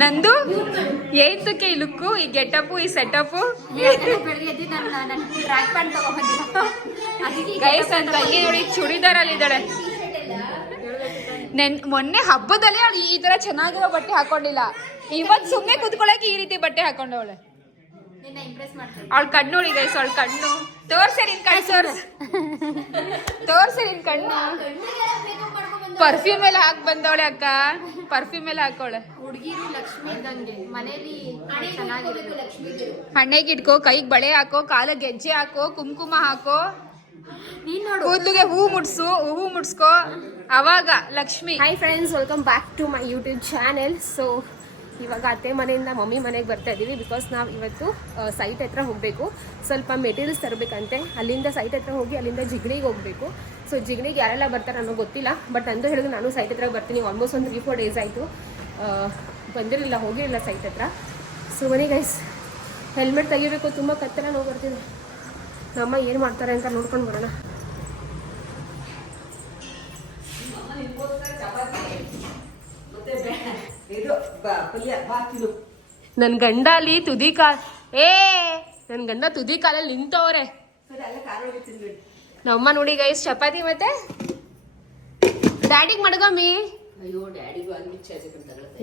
ನಂದು ಏತಕ್ಕೆ ಈ ಲುಕ್ಕು, ಈ ಗೆಟಪ್, ಈ ಸೆಟಪ್ ಗೈಸ್ ಅಂತ ನೋಡಿ ಚೂಡಿದಾರಲ್ಲಿ ಇದ್ದಾಳೆ. ಮೊನ್ನೆ ಹಬ್ಬದಲ್ಲಿ ಅವಳು ಈ ತರ ಚೆನ್ನಾಗಿರೋ ಬಟ್ಟೆ ಹಾಕೊಂಡಿಲ್ಲ, ಇವತ್ತು ಸುಮ್ಮನೆ ಕುತ್ಕೊಳಕ್ಕೆ ಈ ರೀತಿ ಬಟ್ಟೆ ಹಾಕೊಂಡವಳೆ. ಅವಳ ಕಣ್ಣು ನೋಡಿ ಗೈಸ್, ಅವಳ ಕಣ್ಣು ತೋರ್ಸೆ ನಿನ್ ಕಣ್ಣು, ತೋರ್ಸೆ ನಿನ್ ಕಣ್ಣು. ಪರ್ಫ್ಯೂಮ್ ಎಲ್ಲ ಹಾಕಿ ಬಂದವಳೆ ಅಕ್ಕ, ಪರ್ಫ್ಯೂಮ್ ಎಲ್ಲ ಹಾಕೋಳೆ. ಹುಡುಗಿರು ಲಕ್ಷ್ಮಿ ಇದ್ದಂಗೆ ಮನೇಲಿ ಹಣ್ಣೆಗೆ ಇಟ್ಕೋ, ಕೈಗೆ ಬಳೆ ಹಾಕೋ, ಕಾಲಿಗೆ ಗೆಜ್ಜೆ ಹಾಕೋ, ಕುಂಕುಮ ಹಾಕೋ, ಕೂದಲಿಗೆ ಹೂ ಮುಡ್ಸ್ಕೋ, ಅವಾಗ Lakshmi. Hi friends, welcome back to my YouTube channel. So ಇವಾಗ ಅತ್ತೆ ಮನೆಯಿಂದ ಮಮ್ಮಿ ಮನೆಗೆ ಬರ್ತಾ ಇದ್ದೀವಿ. ಬಿಕಾಸ್ ನಾವು ಇವತ್ತು ಸೈಟ್ ಹತ್ರ ಹೋಗಬೇಕು, ಸ್ವಲ್ಪ ಮೆಟೀರಿಯಲ್ಸ್ ತರಬೇಕಂತೆ. ಅಲ್ಲಿಂದ ಸೈಟ್ ಹತ್ರ ಹೋಗಿ ಅಲ್ಲಿಂದ ಜಿಗಣಿಗೆ ಹೋಗಬೇಕು. ಸೊ ಜಿಗಣಿಗೆ ಯಾರೆಲ್ಲ ಬರ್ತಾರೆ ಅನ್ನೋ ಗೊತ್ತಿಲ್ಲ, ಬಟ್ ಅಂದು ಹೇಳಿದ್ರು ನಾನು ಸೈಟ್ ಹತ್ರ ಬರ್ತೀನಿ. ಆಲ್ಮೋಸ್ಟ್ ಒಂದು 3-4 ಡೇಸ್ ಆಯಿತು ಬಂದಿರಲಿಲ್ಲ, ಹೋಗಿರಲಿಲ್ಲ ಸೈಟ್ ಹತ್ರ. ಸೊ ಬನ್ನಿ ಗೈಸ್, ಹೆಲ್ಮೆಟ್ ತೆಗಿಬೇಕು, ತುಂಬ ಕತ್ತೆಲ್ಲ ನೋವು ಬರ್ತಿದೆ. ನಮ್ಮ ಏನು ಮಾಡ್ತಾರೆ ಅಂತ ನೋಡ್ಕೊಂಡು ಬರೋಣ. ನನ್ ಗಂಡ ಅಲ್ಲಿ ನನ್ ಗಂಡ ತುದಿ ಕಾಲಲ್ಲಿ ನಿಂತವ್ರೆ. ನಮ್ಮಮ್ಮ ನೋಡಿ ಗೈಸ್ ಚಪಾತಿ ಮತ್ತೆ ಡ್ಯಾಡಿಗೆ ಮಡಗಮ್ಮಿ.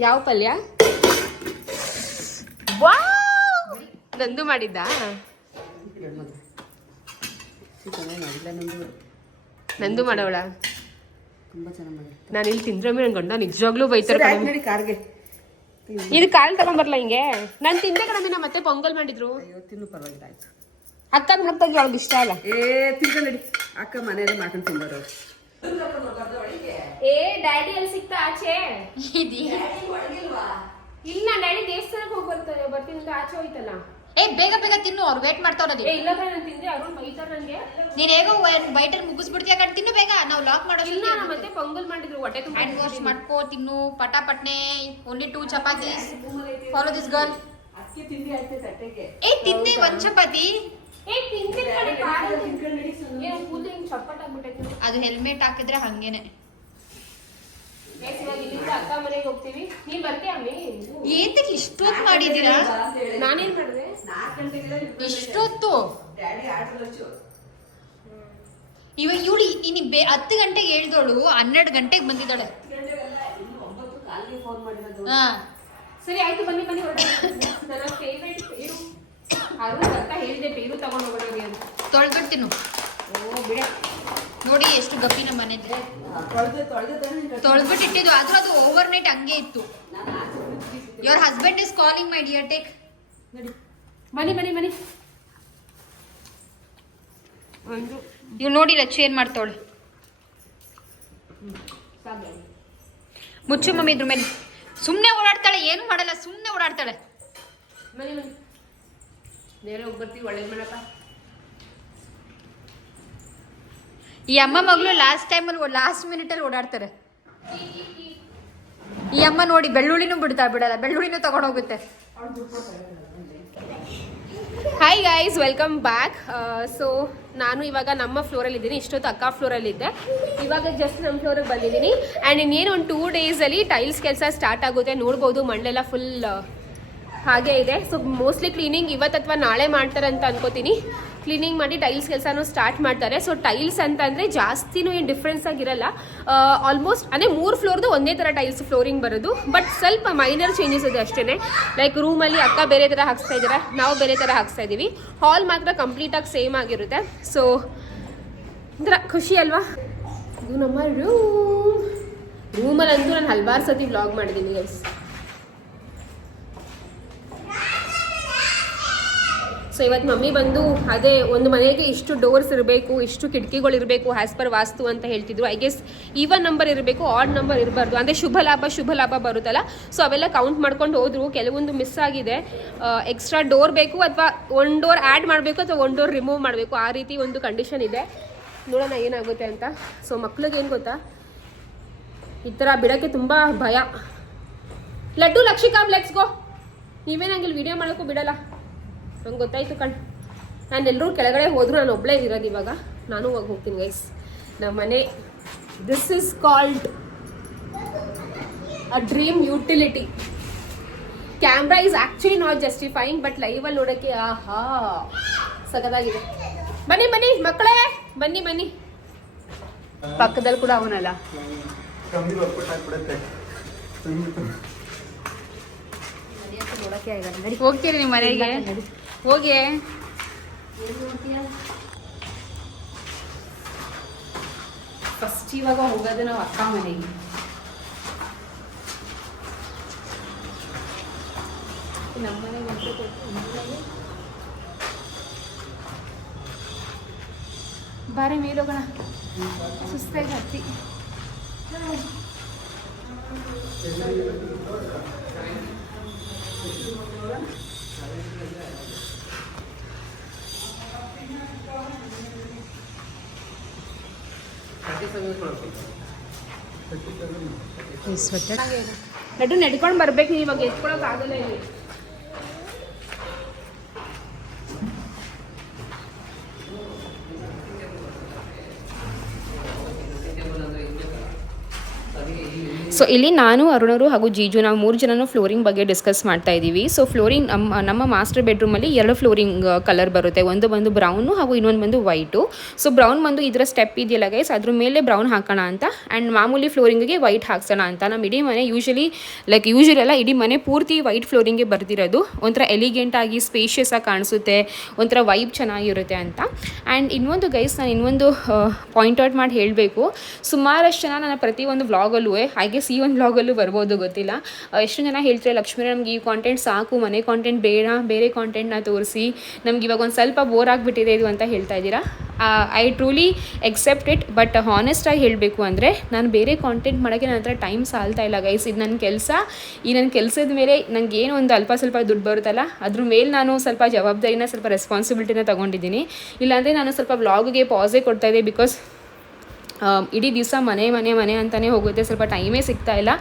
ಯಾವ ಪಲ್ಯ? ನಂದು ಮಾಡಿದ್ದ, ನಂದು ಮಾಡವಳ. ನಾನು ಇಲ್ಲಿ ತಿಂದ್ರೆ ನನ್ ಗಂಡ ನಿಜವಾಗ್ಲೂ ಬೈತಾರೆ. ಇದು ಕಾಲ್ ತಗೊಂಡ್ಬರ್ಲ ಹಿಂಗೆ. ನಾನು ತಿಂದೆ ಕಣಮಿ, ನಮ್ಮ ಮತ್ತೆ ಪೊಂಗಲ್ ಮಾಡಿದ್ರು. ಅಕ್ಕ ಮಾಡ್ತಾಗಿ ಅವಳಿಗೆ ಇಷ್ಟ ಅಲ್ಲ. ತಿನ್ಕೊಂಡಿ ಅಕ್ಕ ಮನೆಯಲ್ಲೇ ಮಾಡ್ಕೊಂಡು ತಿಂದವ್ರು. ಡ್ಯಾಡಿ ಅಲ್ಲಿ ಸಿಕ್ತ ಆಚೆ ಇಲ್ಲ, ಡ್ಯಾಡಿ ದೇವಸ್ಥಾನಕ್ಕೆ ಹೋಗಿ ಬರ್ತೀನಿ ಅಂತ ಆಚೆ ಹೋಯ್ತಲ್ಲ. ಬೇಗ ಬೇಗ ತಿನ್ನು, ಅವ್ರು ವೇಟ್ ಮಾಡ್ತಾವ್ರದಿ. ಇಲ್ಲ ನಾನು ತಿಂದ್ರೆ ಅವ್ರು ಬೈತಾರ ನಂಗೆ. ನೀನ್ ಹೇಗೋ ಬೈಟರ್ ಮುಗಿಸ್ಬಿಡ್ತೀಯ ಕಣ್, ತಿನ್ನು ಬೇಗ. ನಾವು ಲಾಕ್ ಮಾಡೋದಿಲ್ಲ. ಮತ್ತೆ ಪೊಂಗಲ್ ಮಾಡಿದ್ರು, ಹೊಟ್ಟೆ ತುಂಬ ಹ್ಯಾಂಡ್ ವಾಶ್ ಮಾಡ್ಕೋ, ತಿನ್ನು ಪಟಾಪಟ್ನೆ. Only 2 chapatis. Follow this girl. ತಿಂದೆ ಒಂದ್ ಚಪಾತಿ. ಅದು ಹೆಲ್ಮೆಟ್ ಹಾಕಿದ್ರೆ ಹಂಗೇನೆ. ಅಕ್ಕ ಮನೆಗೆ ಹೋಗ್ತೀವಿ, ನೀವ್ ಬರ್ತೀಯ ಅಮ್ಮಿ? ಏತಕ್ಕೆ ಇಷ್ಟೊತ್ತು ಮಾಡಿದೀರಾ? ನಾನೇನ್ ಮಾಡಿದೆ ಇಷ್ಟೊತ್ತು? ಇವಾಗ ಇವಳು 10 ಗಂಟೆಗೆ ಹೇಳಿದವಳು 12 ಗಂಟೆಗೆ ಬಂದಿದ್ದಾಳೆ. ಸರಿ ಆಯ್ತು, ಬನ್ನಿ ನನ್ನ ಫೇವ್ರೆಟ್ ಪೇರು ಅರುಣ್ ಅಂತ ಹೇಳಿದೆ, ಪೇರು ತಗೊಂಡು ಹೋಗೋಣ ಅಂತ. ತೊಳ್ಬಿಡ್ತೀನು. ಬಿಡ ನೋಡಿ ಎಷ್ಟು ಗಪ್ಪಿ ನಮ್ಮ ಮನೆದ್ರೆ. ತೊಳ್ಬಿಟ್ಟಿದ್ದು, ಆದ್ರೂ ಅದು ಓವರ್ ನೈಟ್ ಹಂಗೆ ಇತ್ತು. Your husband is calling my dear, take. ಬನ್ನಿ ಇವ್ ನೋಡಿ ಲಚ್ಚು ಏನ್ ಮಾಡ್ತಾವಳೆ. ಮುಚ್ಚು ಮಮ್ಮಿ ಇದ್ರ ಮೇಲೆ. ಸುಮ್ನೆ ಓಡಾಡ್ತಾಳೆ, ಏನು ಮಾಡಲ್ಲ, ಸುಮ್ನೆ ಓಡಾಡ್ತಾಳೆ. ಬನ್ನಿ ನೇರ ಹೋಗಿ ಬರ್ತೀವಿ, ಒಳ್ಳೇದ್ ಮಾಡಪ್ಪ. ಈ ಅಮ್ಮ ಮಗಳು ಲಾಸ್ಟ್ ಮಿನಿಟ್ ಅಲ್ಲಿ ಓಡಾಡ್ತಾರೆ. ಈ ಅಮ್ಮ ನೋಡಿ ಬೆಳ್ಳುಳ್ಳಿನೂ ಬಿಡಲ್ಲ, ಬೆಳ್ಳುಳ್ಳಿನೂ ತಗೊಂಡೋಗುತ್ತೆ. Hi guys, welcome back. So ನಾನು ಇವಾಗ ನಮ್ಮ ಫ್ಲೋರಲ್ಲಿ ಇದ್ದೀನಿ. ಇಷ್ಟೊತ್ತು ಅಕ್ಕ ಫ್ಲೋರಲ್ಲಿ ಇದ್ದೆ, ಇವಾಗ ಜಸ್ಟ್ ನಮ್ಮ ಫ್ಲೋರಿಗೆ ಬಂದಿದ್ದೀನಿ. ಆ್ಯಂಡ್ ಇನ್ನೇನು ಒಂದು 2 ಡೇಸಲ್ಲಿ ಟೈಲ್ಸ್ ಕೆಲಸ ಸ್ಟಾರ್ಟ್ ಆಗುತ್ತೆ. ನೋಡ್ಬೋದು ಮಣ್ಣೆಲ್ಲ ಫುಲ್ ಹಾಗೆ ಇದೆ. ಸೊ ಮೋಸ್ಟ್ಲಿ ಕ್ಲೀನಿಂಗ್ ಇವತ್ತು ಅಥವಾ ನಾಳೆ ಮಾಡ್ತಾರೆ ಅಂತ ಅನ್ಕೋತೀನಿ. ಕ್ಲೀನಿಂಗ್ ಮಾಡಿ ಟೈಲ್ಸ್ ಕೆಲಸನೂ ಸ್ಟಾರ್ಟ್ ಮಾಡ್ತಾರೆ. ಸೊ ಟೈಲ್ಸ್ ಅಂತಂದರೆ ಜಾಸ್ತಿನೂ ಏನು ಡಿಫ್ರೆನ್ಸ್ ಆಗಿರಲ್ಲ. ಆಲ್ಮೋಸ್ಟ್ ಅಂದರೆ 3 ಫ್ಲೋರ್ದು ಒಂದೇ ಥರ ಟೈಲ್ಸ್ ಫ್ಲೋರಿಂಗ್ ಬರೋದು, ಬಟ್ ಸ್ವಲ್ಪ ಮೈನರ್ ಚೇಂಜಸ್ ಇದೆ ಅಷ್ಟೇ. ಲೈಕ್ ರೂಮಲ್ಲಿ ಅಕ್ಕ ಬೇರೆ ಥರ ಹಾಕ್ಸ್ತಾ ಇದ್ದಾರೆ, ನಾವು ಬೇರೆ ಥರ ಹಾಕ್ಸ್ತಾ ಇದ್ದೀವಿ. ಹಾಲ್ ಮಾತ್ರ ಕಂಪ್ಲೀಟಾಗಿ ಸೇಮ್ ಆಗಿರುತ್ತೆ. ಸೊ ಒಂಥರ ಖುಷಿ ಅಲ್ವಾ. ಇದು ನಮ್ಮ ರೂಮಲ್ಲಂತೂ ನಾನು ಹಲವಾರು ಸತಿ ವ್ಲಾಗ್ ಮಾಡಿದ್ದೀನಿ ಗೈಸ್. ಸೊ ಇವತ್ತು ಮಮ್ಮಿ ಬಂದು ಅದೇ ಒಂದು ಮನೆಗೆ ಇಷ್ಟು ಡೋರ್ಸ್ ಇರಬೇಕು, ಇಷ್ಟು ಕಿಟಕಿಗಳು ಇರಬೇಕು ಆ್ಯಸ್ ಪರ್ ವಾಸ್ತು ಅಂತ ಹೇಳ್ತಿದ್ರು. ಐ ಗೆಸ್ ಈವನ್ ನಂಬರ್ ಇರಬೇಕು, ಆಡ್ ನಂಬರ್ ಇರಬಾರ್ದು. ಅಂದರೆ ಶುಭ ಲಾಭ ಬರುತ್ತಲ್ಲ, ಸೊ ಅವೆಲ್ಲ ಕೌಂಟ್ ಮಾಡ್ಕೊಂಡು ಹೋದ್ರು. ಕೆಲವೊಂದು ಮಿಸ್ ಆಗಿದೆ. ಎಕ್ಸ್ಟ್ರಾ ಡೋರ್ ಬೇಕು, ಅಥವಾ 1 ಡೋರ್ ಆ್ಯಡ್ ಮಾಡಬೇಕು, ಅಥವಾ 1 ಡೋರ್ ರಿಮೂವ್ ಮಾಡಬೇಕು, ಆ ರೀತಿ ಒಂದು ಕಂಡೀಷನ್ ಇದೆ. ನೋಡೋಣ ಏನಾಗುತ್ತೆ ಅಂತ. ಸೊ ಮಕ್ಳಿಗೆ ಏನು ಗೊತ್ತಾ, ಈ ಥರ ಬಿಡೋಕ್ಕೆ ತುಂಬ ಭಯ. Laddu Lakshika let's go. ನೀವೇನಾಗಿಲ್ಲ ವಿಡಿಯೋ ಮಾಡೋಕ್ಕೂ ಬಿಡಲ್ಲ, ನಂಗೆ ಗೊತ್ತಾಯ್ತು ಕಣ್. ನಾನು ಎಲ್ಲರೂ ಕೆಳಗಡೆ ಹೋದ್ರು, ನಾನು ಒಬ್ಬಳೇ ಇರೋದು ಇವಾಗ. ನಾನು ಹೋಗ್ತೀನಿ ಗೈಸ್ ನಮ್ಮ ಮನೆ. This is called a dream utility. Camera is actually not justifying, but ಲೈವಲ್ಲಿ ನೋಡೋಕ್ಕೆ ಆಹಾ ಸಖತ್ತಾಗಿದೆ. ಬನ್ನಿ ಬನ್ನಿ ಮಕ್ಕಳೇ, ಬನ್ನಿ ಬನ್ನಿ. ಪಕ್ಕದಲ್ಲಿ ಕೂಡ ಅವನಲ್ಲ. ಹೋಗ್ತೀರಿ ನಿಮ್ಮ ಮನೆಗೆ? ಹೋಗಿ. ಫಸ್ಟ್ ಇವಾಗ ಹೋಗೋದು ನಾವು ಅಕ್ಕ ಮನೆಗೆ. ನಮ್ಮ ಮನೆಗೆ ಬಾರಿ ಮೇಲೆ ಹೋಗೋಣ, ಸುಸ್ತಾಗಿ ಹತ್ತಿ. ನಡು ನಡ್ಕೊಂಡು ಬರ್ಬೇಕು, ನೀವು ಇವಾಗ ಎತ್ಕೊಳಕ್ ಆಗಲ್ಲ ಇಲ್ಲಿ. ಸೊ ಇಲ್ಲಿ ನಾನು, ಅರುಣರು ಹಾಗೂ ಜೀಜು ನಾವು 3 ಜನನು ಫ್ಲೋರಿಂಗ್ ಬಗ್ಗೆ ಡಿಸ್ಕಸ್ ಮಾಡ್ತಾ ಇದ್ದೀವಿ. ಸೊ ಫ್ಲೋರಿಂಗ್ ನಮ್ಮ ಮಾಸ್ಟರ್ ಬೆಡ್ರೂಮಲ್ಲಿ 2 ಫ್ಲೋರಿಂಗ್ ಕಲರ್ ಬರುತ್ತೆ. ಒಂದು ಬಂದು ಬ್ರೌನು ಹಾಗೂ ಇನ್ನೊಂದು ಬಂದು ವೈಟು. ಸೊ ಬ್ರೌನ್ ಬಂದು ಇದರ ಸ್ಟೆಪ್ ಇದೆಯಲ್ಲ ಗೈಸ್, ಅದ್ರ ಮೇಲೆ ಬ್ರೌನ್ ಹಾಕೋಣ ಅಂತ, ಆ್ಯಂಡ್ ಮಾಮೂಲಿ ಫ್ಲೋರಿಂಗಿಗೆ ವೈಟ್ ಹಾಕ್ಸೋಣ ಅಂತ. ನಮ್ಮ ಇಡೀ ಮನೆ ಯೂಶಲಿ ಅಲ್ಲ, ಇಡೀ ಮನೆ ಪೂರ್ತಿ ವೈಟ್ ಫ್ಲೋರಿಂಗ್ಗೆ ಬರ್ತಿರೋದು. ಒಂಥರ ಎಲಿಗೆಂಟ್ ಆಗಿ ಸ್ಪೇಷಿಯಸ್ ಆಗಿ ಕಾಣಿಸುತ್ತೆ, ಒಂಥರ ವೈಬ್ ಚೆನ್ನಾಗಿರುತ್ತೆ ಅಂತ. ಆ್ಯಂಡ್ ಇನ್ನೊಂದು ಗೈಸ್, ನಾನು ಇನ್ನೊಂದು ಪಾಯಿಂಟ್ ಔಟ್ ಮಾಡಿ ಹೇಳಬೇಕು. ಸುಮಾರಷ್ಟು ಜನ ನನ್ನ ಪ್ರತಿಯೊಂದು ವ್ಲಾಗಲ್ಲೂ, ಹಾಗೆ ಈ ಒಂದು ವ್ಲಾಗಲ್ಲೂ ಬರ್ಬೋದು, ಗೊತ್ತಿಲ್ಲ ಎಷ್ಟು ಜನ ಹೇಳ್ತಾರೆ, ಲಕ್ಷ್ಮೀ ನಮ್ಗೆ ಈ ಕಾಂಟೆಂಟ್ ಸಾಕು, ಮನೆ ಕಾಂಟೆಂಟ್ ಬೇಡ, ಬೇರೆ ಕಾಂಟೆಂಟ್ನ ತೋರಿಸಿ, ನಮ್ಗೆ ಇವಾಗ ಒಂದು ಸ್ವಲ್ಪ ಬೋರ್ ಆಗಿಬಿಟ್ಟಿದೆ ಇದು ಅಂತ ಹೇಳ್ತಾ ಇದ್ದೀರಾ. I truly accept it, but ಹಾನೆಸ್ಟಾಗಿ ಹೇಳಬೇಕು ಅಂದರೆ ನಾನು ಬೇರೆ ಕಾಂಟೆಂಟ್ ಮಾಡೋಕ್ಕೆ ನನ್ನ ಹತ್ರ ಟೈಮ್ ಸಾಲ್ತಾ ಇಲ್ಲ ಗೈಸ್. ಇದು ನನ್ನ ಕೆಲಸ. ಈ ನನ್ನ ಕೆಲಸದ ಮೇಲೆ ನನಗೆ ಏನೋ ಒಂದು ಅಲ್ಪ ಸ್ವಲ್ಪ ದುಡ್ಡು ಬರುತ್ತಲ್ಲ, ಅದ್ರ ಮೇಲೆ ನಾನು ಸ್ವಲ್ಪ ಜವಾಬ್ದಾರಿನ, ಸ್ವಲ್ಪ ರೆಸ್ಪಾನ್ಸಿಬಿಲಿಟಿನ ತೊಗೊಂಡಿದ್ದೀನಿ. ಇಲ್ಲಾಂದರೆ ನಾನು ಸ್ವಲ್ಪ ವ್ಲಾಗ್ಗೆ ಪಾಸೇ ಕೊಡ್ತಾಯಿದ್ದೆ, ಬಿಕಾಸ್ ಇಡೀ ದಿವಸ ಮನೆ ಅಂತಲೇ ಹೋಗುತ್ತೆ, ಸ್ವಲ್ಪ ಟೈಮೇ ಸಿಗ್ತಾ ಇಲ್ಲ.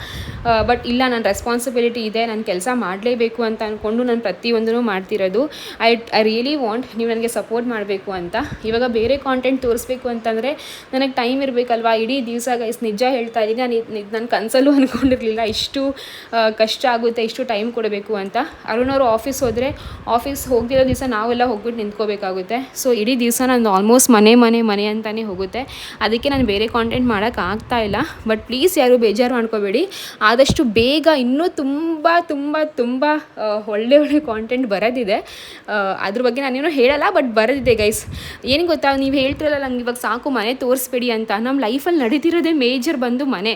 ಬಟ್ ಇಲ್ಲ, ನನ್ನ ರೆಸ್ಪಾನ್ಸಿಬಿಲಿಟಿ ಇದೆ, ನಾನು ಕೆಲಸ ಮಾಡಲೇಬೇಕು ಅಂತ ಅಂದ್ಕೊಂಡು ನಾನು ಪ್ರತಿಯೊಂದೂ ಮಾಡ್ತಿರೋದು. ಐ ರಿಯಲಿ ವಾಂಟ್ ನೀವು ನನಗೆ ಸಪೋರ್ಟ್ ಮಾಡಬೇಕು ಅಂತ. ಇವಾಗ ಬೇರೆ ಕಾಂಟೆಂಟ್ ತೋರಿಸ್ಬೇಕು ಅಂತಂದರೆ ನನಗೆ ಟೈಮ್ ಇರಬೇಕಲ್ವಾ. ಇಡೀ ದಿವಸ ಗೈಸ್ ನಿಜ ಹೇಳ್ತಾ ಇದ್ದೀನಿ, ನಾನು ಕನಸಲ್ಲೂ ಅಂದ್ಕೊಂಡಿರಲಿಲ್ಲ ಇಷ್ಟು ಕಷ್ಟ ಆಗುತ್ತೆ, ಇಷ್ಟು ಟೈಮ್ ಕೊಡಬೇಕು ಅಂತ. ಅರುಣವರು ಆಫೀಸ್ ಹೋದರೆ, ಆಫೀಸ್ ಹೋಗ್ತಿರೋ ದಿವಸ ನಾವೆಲ್ಲ ಹೋಗ್ಬಿಟ್ಟು ನಿಂತ್ಕೋಬೇಕಾಗುತ್ತೆ. ಸೊ ಇಡೀ ದಿವಸ ನಾನು ಆಲ್ಮೋಸ್ಟ್ ಮನೆ ಅಂತಲೇ ಹೋಗುತ್ತೆ. ಅದಕ್ಕೆ ನಾನು ಬೇರೆ ಕಾಂಟೆಂಟ್ ಮಾಡೋಕ್ಕಾಗ್ತಾ ಇಲ್ಲ. ಬಟ್ ಪ್ಲೀಸ್ ಯಾರು ಬೇಜಾರು ಮಾಡ್ಕೋಬೇಡಿ, ಆದಷ್ಟು ಬೇಗ ಇನ್ನೂ ತುಂಬ ಒಳ್ಳೆ ಕಾಂಟೆಂಟ್ ಬರೋದಿದೆ. ಅದ್ರ ಬಗ್ಗೆ ನಾನೇನೋ ಹೇಳಲ್ಲ, ಬಟ್ ಬರೋದಿದೆ ಗೈಸ್. ಏನು ಗೊತ್ತಾ, ನೀವು ಹೇಳ್ತಿರಲ್ಲ ನಂಗೆ ಇವಾಗ ಸಾಕು ಮನೆ ತೋರಿಸ್ಬೇಡಿ ಅಂತ. ನಮ್ಮ ಲೈಫಲ್ಲಿ ನಡೀತಿರೋದೇ ಮೇಜರ್ ಬಂದು ಮನೆ,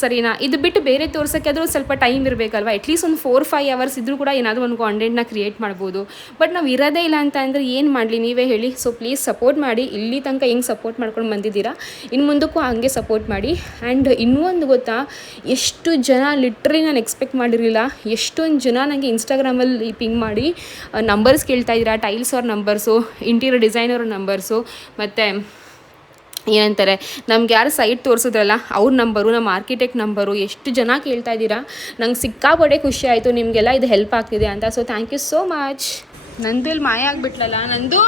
ಸರಿನಾ? ಇದು ಬಿಟ್ಟು ಬೇರೆ ತೋರ್ಸೋಕ್ಕೆ ಆದರೂ ಸ್ವಲ್ಪ ಟೈಮ್ ಇರಬೇಕಲ್ವ. ಅಟ್ಲೀಸ್ಟ್ ಒಂದು 4-5 ಅವರ್ಸ್ ಇದ್ದರೂ ಕೂಡ ಏನಾದರೂ ಒಂದು ಕಾಂಟೆಂಟ್ನ ಕ್ರಿಯೇಟ್ ಮಾಡ್ಬೋದು. ಬಟ್ ನಾವು ಇರೋದೇ ಇಲ್ಲ ಅಂತ ಅಂದರೆ ಏನು ಮಾಡಲಿ, ನೀವೇ ಹೇಳಿ. ಸೊ ಪ್ಲೀಸ್ ಸಪೋರ್ಟ್ ಮಾಡಿ. ಇಲ್ಲಿ ತನಕ ಹೆಂಗೆ ಸಪೋರ್ಟ್ ಮಾಡ್ಕೊಂಡು ಬಂದಿದ್ದೀರಾ, ಇನ್ನು ಮುಂದಕ್ಕೂ ಹಾಗೆ ಸಪೋರ್ಟ್ ಮಾಡಿ. ಆ್ಯಂಡ್ ಇನ್ನೂ ಒಂದು ಗೊತ್ತಾ, ಎಷ್ಟು ಜನ ಲಿಟ್ರಲಿ ನಾನು ಎಕ್ಸ್ಪೆಕ್ಟ್ ಮಾಡಿರಲಿಲ್ಲ, ಎಷ್ಟೊಂದು ಜನ ನನಗೆ ಇನ್ಸ್ಟಾಗ್ರಾಮಲ್ಲಿ ಪಿಂಗ್ ಮಾಡಿ ನಂಬರ್ಸ್ ಕೇಳ್ತಾ ಇದ್ದೀರಾ, ಟೈಲ್ಸ್ ಅವ್ರ ನಂಬರ್ಸು, ಇಂಟೀರಿಯರ್ ಡಿಸೈನರ್ ನಂಬರ್ಸು, ಮತ್ತು ಏನಂತಾರೆ ನಮ್ಗೆ ಯಾರು ಸೈಟ್ ತೋರಿಸಿದ್ರಲ್ಲ ಅವ್ರ ನಂಬರು, ನಮ್ಮ ಆರ್ಕಿಟೆಕ್ಟ್ ನಂಬರು, ಎಷ್ಟು ಜನ ಕೇಳ್ತಾ ಇದ್ದೀರಾ. ನಂಗೆ ಸಿಕ್ಕಾಪಟ್ಟೆ ಖುಷಿ ಆಯಿತು, ನಿಮಗೆಲ್ಲ ಇದು ಹೆಲ್ಪ್ ಆಗ್ತಿದೆ ಅಂತ. So thank you so much. ನಂದು ಇಲ್ಲಿ ಮಾಯ ಆಗಿಬಿಟ್ಲಲ್ಲ. ನಂದು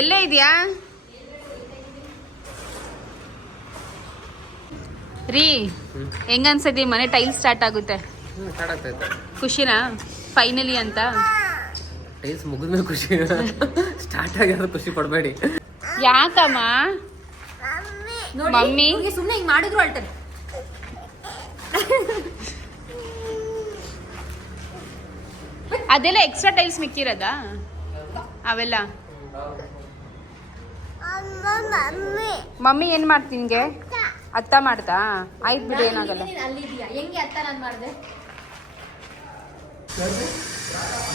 ಎಲ್ಲೇ ಇದೆಯಾ ರೀ? ಹೆಂಗನ್ಸತಿ ಮನೆ ಟೈಲ್ಸ್ ಸ್ಟಾರ್ಟ್ ಆಗುತ್ತೆ? ಖುಷಿನಾ ಫೈನಲಿ ಅಂತ? ಟೈಲ್ಸ್ ಮುಗಿದ್ಮೇಲೆ ಖುಷಿ, ಸ್ಟಾರ್ಟ್ ಆಗಿರೋದು ಖುಷಿ ಪಡಬೇಡಿ. ಯಾಕಮ್ಮ ಮಮ್ಮಿ ಸುಮ್ಮನೆ ಹಿಂಗೆ ಮಾಡಿದ್ರು ಅಳ್ತಾರೆ. ಅದೆಲ್ಲ ಎಕ್ಸ್ಟ್ರಾ ಟೈಲ್ಸ್ ಮಿಕ್ಕಿರೋದಾ ಅವೆಲ್ಲ? ಮಮ್ಮಿ ಏನ್ ಮಾಡ್ತೀನಿಗೆ? ಅತ್ತ ಮಾಡ್ತಾ? ಆಯ್ತು ಬಿಡು, ಏನಾಗಲ್ಲ.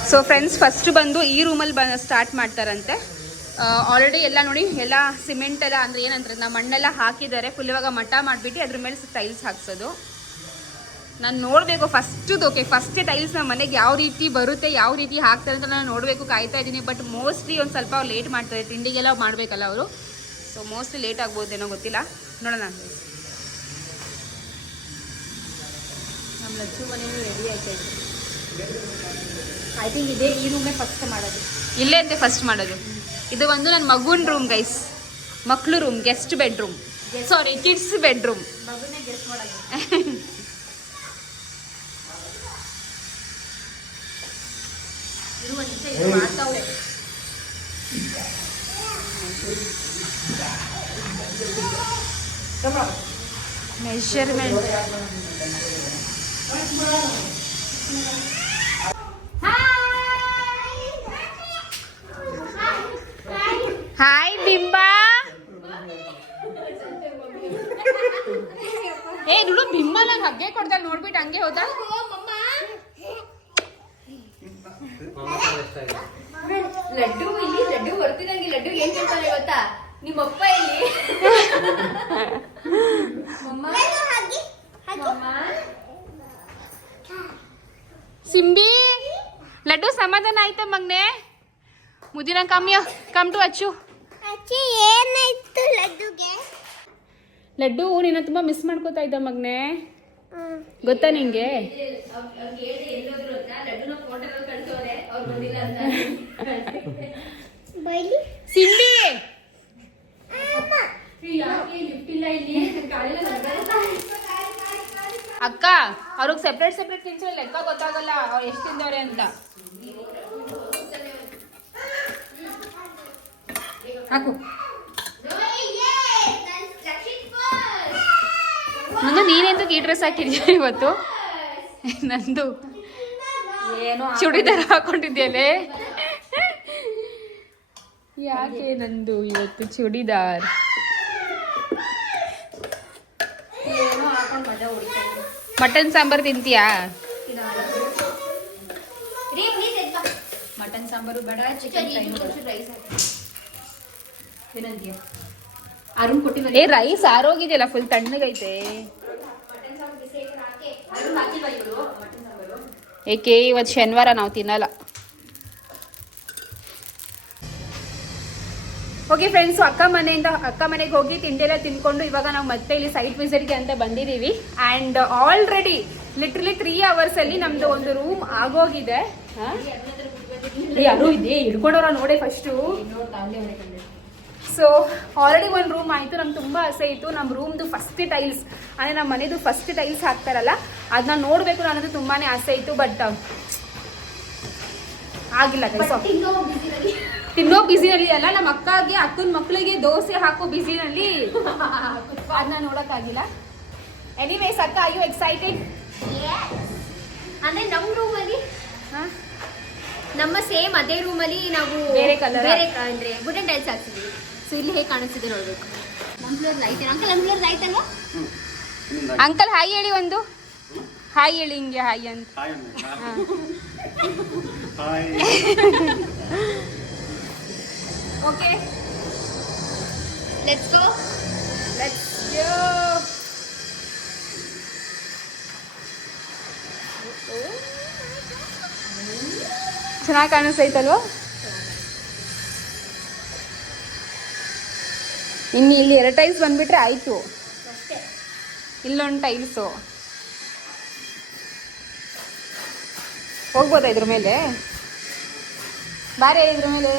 ಸೊ ಫ್ರೆಂಡ್ಸ್, ಫಸ್ಟ್ ಬಂದು ಈ ರೂಮಲ್ಲಿ ಸ್ಟಾರ್ಟ್ ಮಾಡ್ತಾರಂತೆ. ಆಲ್ರೆಡಿ ಎಲ್ಲ ನೋಡಿ, ಎಲ್ಲ ಸಿಮೆಂಟ್ ಎಲ್ಲ ಅಂದರೆ ಏನಂತಾರೆ, ನಾವು ಮಣ್ಣೆಲ್ಲ ಹಾಕಿದ್ದಾರೆ. ಫುಲ್ ಇವಾಗ ಮಟ್ಟ ಮಾಡಿಬಿಟ್ಟು ಅದ್ರ ಮೇಲೆ ಟೈಲ್ಸ್ ಹಾಕ್ಸೋದು. ನಾನು ನೋಡಬೇಕು ಫಸ್ಟೇ ಟೈಲ್ಸ್ ನಮ್ಮ ಮನೆಗೆ ಯಾವ ರೀತಿ ಬರುತ್ತೆ, ಯಾವ ರೀತಿ ಹಾಕ್ತಾರೆ ಅಂತ ನಾನು ನೋಡಬೇಕು, ಕಾಯ್ತಾ ಇದ್ದೀನಿ. ಬಟ್ ಮೋಸ್ಟ್ಲಿ ಒಂದು ಸ್ವಲ್ಪ ಲೇಟ್ ಮಾಡ್ತಾರೆ, ತಿಂಡಿಗೆಲ್ಲ ಮಾಡಬೇಕಲ್ಲ ಅವರು. ಸೊ ಮೋಸ್ಟ್ಲಿ ಲೇಟ್ ಆಗ್ಬೋದೇನೋ, ಗೊತ್ತಿಲ್ಲ, ನೋಡೋಣ. ನಮ್ಮ ಲಚ್ಚು ಮನೆಯೂ ರೆಡಿ ಆಯ್ತಾಯಿದೆ. ಐ ಥಿಂಕ್ ಈ ರೂಮೇ ಫಸ್ಟ್ ಮಾಡೋದು, ಇಲ್ಲೇ ಅಂತೆ ಫಸ್ಟ್ ಮಾಡೋದು. ಇದು ಒಂದು ನನ್ನ ಮಗುನ ರೂಮ್ ಗೈಸ್, ಮಕ್ಳು ರೂಮ್, ಗೆಸ್ಟ್ ಬೆಡ್ರೂಮ್, ಸಾರಿ ಕಿಡ್ಸ್ ಬೆಡ್ರೂಮ್. ಮಾಡ್ತಾವ್ರೆ. ಮೆಷರ್ಮೆಂಟ್. ಹಾಯ್ ಬಿಂಬಾ. ಏ ನೋಡು ಬಿಂಬಾ ನಂಗೆ ಹಗ್ಗೆ ಕೊಡ್ತಾಳೆ ನೋಡ್ಬಿಟ್ಟು ಹಂಗೆ ಹೋದ. ಲಡ್ಡು ಇಲ್ಲಿ ಲಡ್ಡು ಬರ್ತಿದಂಗೆ ಲಡ್ಡು ಏನ್ ಕೇಳ್ತಾನೆ ಗೊತ್ತಾ, ನಿಮ್ಮಪ್ಪ ಇಲ್ಲಿ ಸಿಂಬಿ ಲಡ್ಡು ಸಮಾಧಾನ ಆಯ್ತಾ ಮಗ್ನೆ? ಮುದಿನ ಕಮ್ ಟು ಅಚ್ಚು. ಏನಾಯ್ತು ಲಡ್ಡುಗೆ? ಲಡ್ಡು ನಿನ್ನ ತುಂಬಾ ಮಿಸ್ ಮಾಡ್ಕೋತಾ ಇದ್ದ ಮಗ್ನೆ, ಗೊತ್ತಾ ನಿಂಗೆ? ಸಿಂಬಿ ಅಕ್ಕ ಅವ್ರಿಗೆ ಸೆಪ್ರೇಟ್ ಸೆಪ್ರೇಟ್ ತಿನ್ಸೋ ಲೆಕ್ಕ ಗೊತ್ತಾಗಲ್ಲ ಅವ್ರು ಎಷ್ಟು ತಿಂದವ್ರೆ ಅಂತ. ಹಾಕು ನಂದು. ನೀನೆಂದು ಈ ಡ್ರೆಸ್ ಹಾಕಿದ್ಯಾ ಇವತ್ತು? ನಂದು ಏನೋ ಚೂಡಿದಾರ ಹಾಕೊಂಡಿದ್ಯಲ್ಲೇ, ಯಾಕೆ ನಂದು ಇವತ್ತು ಚೂಡಿದಾರ್? ಏನೋ ಹಾಕೊಂಡು ಮಜಾ ಹೊಡಿತಾರೆ. ಮಟನ್ ಸಾಂಬಾರ್ ತಿಂತೀಯಾ? ಮಟನ್ ಸಾಂಬಾರು ಬೇಡ, ಚಿಕನ್ ರೈಸ್ ಏನಂತೀಯ? ಅರುಣ್ ಕೊಟ್ಟಿಲ್ಲ. ಏ ರೈಸ್ ಆರೋಗಿದೆಯಲ್ಲ, ಫುಲ್ ತಣ್ಣಗೈತೆ. ಏಕೆ ಇವತ್ತು ಶನಿವಾರ ನಾವು ತಿನ್ನಲ್ಲ. ಓಕೆ ಫ್ರೆಂಡ್ಸು, ಅಕ್ಕ ಮನೆಗೆ ಹೋಗಿ ತಿಂಡಿ ಎಲ್ಲ ತಿನ್ಕೊಂಡು ಇವಾಗ ನಾವು ಮತ್ತೆ ಇಲ್ಲಿ ಸೈಟ್ ವಿಸಿಟ್ಗೆ ಅಂತ ಬಂದಿದ್ದೀವಿ. ಆ್ಯಂಡ್ ಆಲ್ರೆಡಿ ಲಿಟ್ರಲಿ 3 hours ಅಲ್ಲಿ ನಮ್ದು ಒಂದು ರೂಮ್ ಆಗೋಗಿದೆ. ಯಾರು ಇದೆ ಹಿಡ್ಕೊಂಡವ್ರ ನೋಡೆ ಫಸ್ಟು. ಸೊ ಆಲ್ರೆಡಿ ಒಂದು ರೂಮ್ ಆಯಿತು. ನಮ್ಗೆ ತುಂಬ ಆಸೆ ಇತ್ತು ನಮ್ಮ ರೂಮ್ದು ಫಸ್ಟ್ ಟೈಲ್ಸ್, ಅಂದರೆ ನಮ್ಮ ಮನೆದು ಫಸ್ಟ್ ಟೈಲ್ಸ್ ಹಾಕ್ತಾರಲ್ಲ ಅದನ್ನ ನೋಡಬೇಕು ಅನ್ನೋದು ತುಂಬಾ ಆಸೆ ಇತ್ತು. ಬಟ್ ಆಗಿಲ್ಲ ಕೆಲಸ. ತಿನ್ನೋ ಬಿಸಿನಲ್ಲಿ ಅಲ್ಲ, ನಮ್ಮ ಅಕ್ಕನ ಮಕ್ಕಳಿಗೆ ದೋಸೆ ಹಾಕೋ ಬಿಸಿನಲ್ಲಿ ಅದನ್ನ ನೋಡೋಕ್ಕಾಗಿಲ್ಲ. ಎನಿವೇಸ್ ಅಕ್ಕ, ಐ ಯು ಎಕ್ಸೈಟೆಡ್? ಅಂದ್ರೆ ನಮ್ಮ ರೂಮಲ್ಲಿ ನಮ್ಮ ಸೇಮ್ ಅದೇ ರೂಮಲ್ಲಿ ನಾವು ಬೇರೆ ಕಲರ್ ಅಂದ್ರೆ ವುಡನ್ ಟೈಲ್ಸ್ ಹಾಕ್ತಿದ್ವಿ. ಸೊ ಇಲ್ಲಿ ಹೇಗೆ ಕಾಣಿಸ್ತಿದೆ ನೋಡ್ಬೇಕು. ನಮ್ಮ ಫ್ಲೋರ್ ಲೈಟ್ ಅಂಕಲ್, ನಮ್ಮ ಫ್ಲೋರ್ ಲೈಟ್ ಅಲ್ವಾ? ಅಂಕಲ್ ಹಾಯ್ ಹೇಳಿ, ಒಂದು ಹಾಯ್ ಹೇಳಿ, ಹಿಂಗೆ ಹಾಯ್ ಅಂತ. Okay let's go. ಚೆನ್ನಾಗಿ ಕಾಣಿಸ್ತೈತಲ್ವಾ? ಇನ್ನು ಇಲ್ಲಿ 2 ಟೈಲ್ಸ್ ಬಂದ್ಬಿಟ್ರೆ ಆಯ್ತು. ಇಲ್ಲೊಂದು ಟೈಲ್ಸು ಹೋಗ್ಬೋದಾ ಇದ್ರ ಮೇಲೆ? ಬಾರಿ ಇದ್ರ ಮೇಲೆ.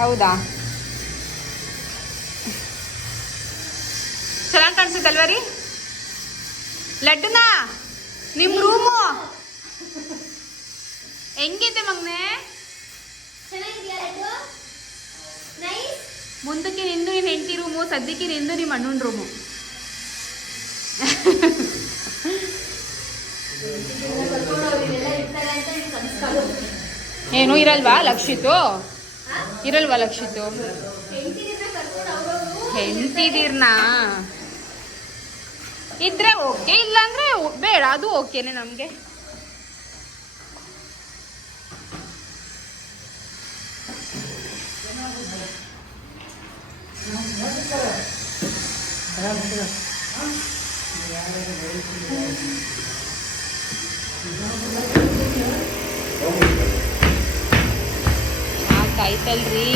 ಹೌದಾ, ಚೆನ್ನಾಗಿ ಕಾಣಿಸುತ್ತಲ್ವ ರೀ? ಲಡ್ಡುನಾ ನಿಮ್ ರೂಮು ಹೆಂಗಿದೆ ಮಗ್ನೆ? ಮುಂದಕ್ಕೆ ನಿಂದು ನಿನ್ನ ಹೆಂಡತಿ ರೂಮು, ಸದ್ಯಕ್ಕೆ ನಿಂದು ನಿಮ್ಮ ಅಣ್ಣನ ರೂಮು. ಏನು ಇರಲ್ವಾ ಲಕ್ಷಿತು? ಇರಲ್ವಾ ಲಕ್ಷಿತು? ಹೆಂಡತಿದೀರ್ನಾ ಇದ್ರೆ ಓಕೆ, ಇಲ್ಲಾಂದ್ರೆ ಬೇಡ, ಅದು ಓಕೆನೆ ನಮ್ಗೆ. ಸಾಕಾಯ್ತಲ್ರಿ.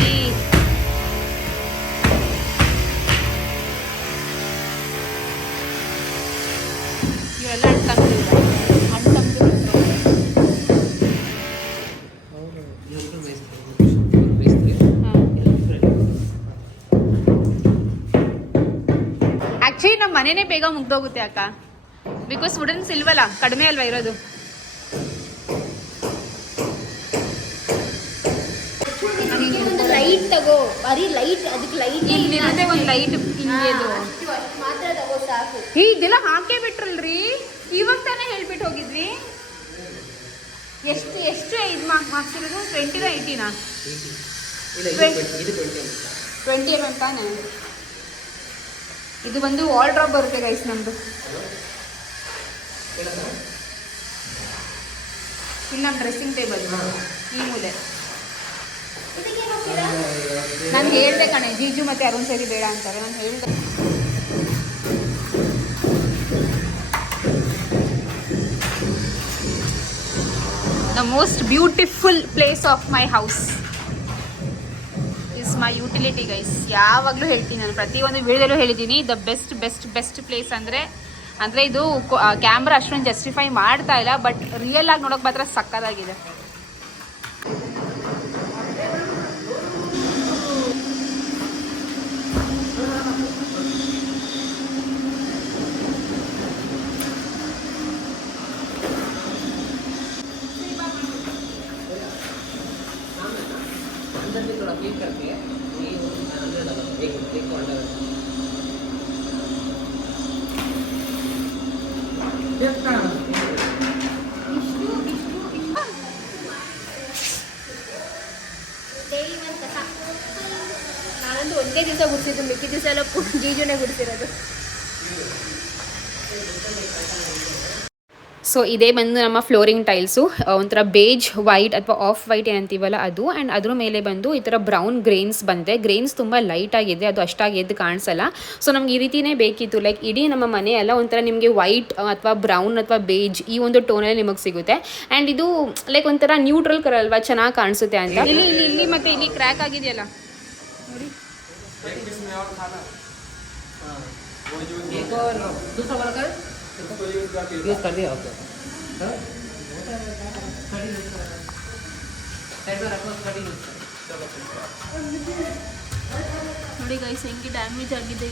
ಇವೆಲ್ಲ ನಮ್ಮ ಮನೆನೇ ಬೇಗ ಮುಗ್ದೋಗುತ್ತೆ ಅಕ್ಕ, ಬಿಕಾಸ್ ವುಡನ್ಸ್ ಇಲ್ವಲ್ಲ, ಕಡಿಮೆ ಅಲ್ವಾ ಇರೋದು. ಲೈಟ್ ತಗೋ, ಬರೀ ಲೈಟ್, ಅದಕ್ಕೆ ಲೈಟ್ ಇಲ್ಲಿರೋದೇ ಒಂದು ಲೈಟ್ ಹಿಂಗೆದು ಮಾತ್ರ ತಗೋ ಸಾಕು. ಇದೆಲ್ಲ ಹಾಕೇ ಬಿಟ್ರಲ್ರಿ, ಇವಾಗ ತಾನೇ ಹೇಳ್ಬಿಟ್ಟು ಹೋಗಿದ್ವಿ. ಎಷ್ಟು ಎಷ್ಟು ಇದು ಮಾರ್ಕ್ಸ್ ಇರೋದು? 20 18 20 mm ತಾನೆ. ಇದು ಬಂದು ವಾಲ್ ಡ್ರಾಪ್ ಬರುತ್ತೆ ಗೈಸ್ ನಮ್ದು. ಇಲ್ಲಿ ನಮ್ಮ ಡ್ರೆಸ್ಸಿಂಗ್ ಟೇಬಲ್ ಈ ಮೂಲೆ. ನಾನು ಹೇಳ್ದೆ ಕಣೆ, ಜೀಜು ಮತ್ತೆ ಅರುಣ್ ಸರಿ ಬೇಡ ಅಂತಾರೆ, ನಾನು ಹೇಳ್ದೆ. The most beautiful place of my house is my utility guys. ಯಾವಾಗಲೂ ಹೇಳ್ತೀನಿ ನಾನು, ಪ್ರತಿಯೊಂದು ವಿಡಿಯೋದಲ್ಲೂ ಹೇಳಿದ್ದೀನಿ, the best best best place ಅಂದರೆ ಇದು ಕ್ಯಾಮ್ರಾ ಅಷ್ಟೊಂದು ಜಸ್ಟಿಫೈ ಮಾಡ್ತಾ ಇಲ್ಲ, ಬಟ್ ರಿಯಲ್ ಆಗಿ ನೋಡೋಕೆ ಮಾತ್ರ ಸಕ್ಕತ್ತಾಗಿದೆ. ನಾನಂದು ಒಂದೇ ದಿವಸ ಗುಡಿಸಿದ್ದು, ಮಿಕ್ಕಿ ದಿವಸ ಎಲ್ಲ ಜೀಜುನೇ ಗುಡಿಸಿರೋದು. ಸೊ ಇದೇ ಬಂದು ನಮ್ಮ ಫ್ಲೋರಿಂಗ್ ಟೈಲ್ಸು, ಒಂಥರ ಬೇಜ್ ವೈಟ್ ಅಥವಾ ಆಫ್ ವೈಟ್ ಏನಂತೀವಲ್ಲ ಅದು. ಆ್ಯಂಡ್ ಅದ್ರ ಮೇಲೆ ಬಂದು ಈ ಥರ ಬ್ರೌನ್ ಗ್ರೇನ್ಸ್ ಬಂದಿದೆ. ಗ್ರೇನ್ಸ್ ತುಂಬ ಲೈಟ್ ಆಗಿದೆ, ಅದು ಅಷ್ಟಾಗಿ ಎದ್ದು ಕಾಣಿಸಲ್ಲ. ಸೊ ನಮ್ಗೆ ಈ ರೀತಿಯೇ ಬೇಕಿತ್ತು, ಲೈಕ್ ಇಡೀ ನಮ್ಮ ಮನೆ ಎಲ್ಲ ಒಂಥರ ನಿಮಗೆ ವೈಟ್ ಅಥವಾ ಬ್ರೌನ್ ಅಥವಾ ಬೇಜ್ ಈ ಒಂದು ಟೋನಲ್ಲಿ ನಿಮಗೆ ಸಿಗುತ್ತೆ. ಆ್ಯಂಡ್ ಇದು ಲೈಕ್ ಒಂಥರ ನ್ಯೂಟ್ರಲ್ ಕಲರ್ ಅಲ್ವಾ, ಚೆನ್ನಾಗಿ ಕಾಣಿಸುತ್ತೆ ಅಂತ. ಇಲ್ಲಿ ಇಲ್ಲಿ ಇಲ್ಲಿ ಮತ್ತೆ ಇಲ್ಲಿ ಕ್ರ್ಯಾಕ್ ಆಗಿದೆಯಲ್ಲ ನೋಡಿ. यूज कर दिया ओके ನೋಡಿ ಗೈಸ್ ಹೆಂಗೆ ಡ್ಯಾಮೇಜ್ ಆಗಿದೆ.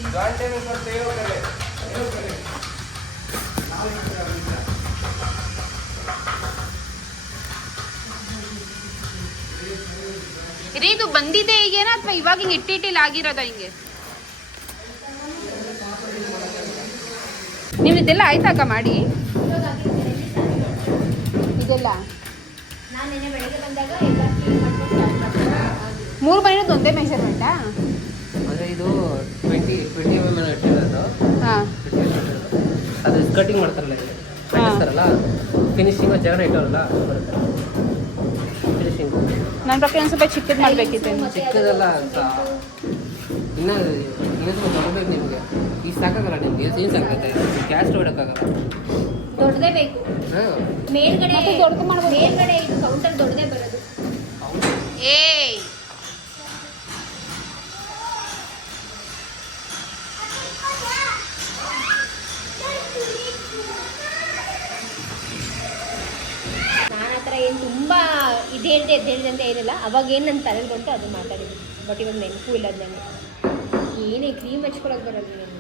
ಇದು ಬಂದಿದೆ ಈಗೇನಾ ಅಥವಾ ಇವಾಗ ಹಿಂಗೆ ಇಟ್ಟಿಟ್ಟಿಲ್ಲ ಆಗಿರೋದ? ಹಿಂಗೆ ನೀವು ಇದೆಲ್ಲ ಆಯ್ತಾಕ ಮಾಡಿ ಇದೆಲ್ಲ? ನಾನು ನಿನ್ನೆ ಬೆಳಗ್ಗೆ ಬಂದಾಗ ಎಲ್ಲ ಕ್ಲೀನ್ ಮಾಡ್ಕೊಂಡು 3 ಮನೆಯದು ಒಂದೇ ಮೆಷರ್ಮೆಂಟಾ? ಅಂದರೆ ಇದು 20 mm ಇಟ್ಟಿರೋದು. ಹಾಂ, ಅದು ಕಟಿಂಗ್ ಮಾಡ್ತಾರಲ್ಲ, ಇಲ್ಲಿ ಮಾಡ್ತಾರಲ್ಲ, ಫಿನಿಶಿಂಗ್ ಜಾಗ ಇಟ್ಟವರಲ್ಲ ಬರುತ್ತೆ ಫಿನಿಶಿಂಗ್. ನನ್ನ ಪ್ರಕಾರ ಒಂದು ಸ್ವಲ್ಪ ಚಿಕ್ಕದು ಮಾಡಬೇಕಿತ್ತು. ಚಿಕ್ಕದಲ್ಲ ಅಂತ ಇನ್ನೂ ದೊಡ್ಡಬೇಕು ನಿಮಗೆ. ಈಗ ಸಾಕಾಗಲ್ಲ ನಿಮಗೆ, ಏನು ಸಾಕಾಗುತ್ತೆ, ಗ್ಯಾಸ್ ಹೊಡೋಕ್ಕಾಗಲ್ಲ, ದೊಡ್ಡದೇ ಬೇಕು. ಹಾಂ ಮೇಲ್ಗಡೆ ದೊಡ್ಡದು ಮಾಡ್ಬೋದು. ಮೇಲ್ಗಡೆ ಇದು ಕೌಂಟರ್ ದೊಡ್ಡದೇ ಬರೋದು. ಏಯ್ ನಾನು ಆ ಥರ ಏನು ತುಂಬ ಇದು ಹೇಳಿದೆ ಅಂತ ಏನಿಲ್ಲ. ಅವಾಗ ಏನು ನನ್ನ ತಲೆಗೆ ಬಂತು ಅದು ಮಾತಾಡಿದ್ವಿ, ಬಟ್ ಇವಾಗ ನೆನಪು ಇಲ್ಲ ಅದು ನನಗೆ. ಏನೇ ಕ್ರೀಮ್ ಹಚ್ಕೊಳಕ್ಕೆ ಬರೋದು ನನಗೆ.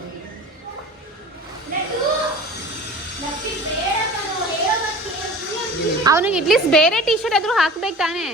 ಅವನಿಗೆ ಅಟ್ಲೀಸ್ಟ್ ಬೇರೆ ಟೀ ಶರ್ಟ್ ಆದರೂ ಹಾಕ್ಬೇಕು ತಾನೇ.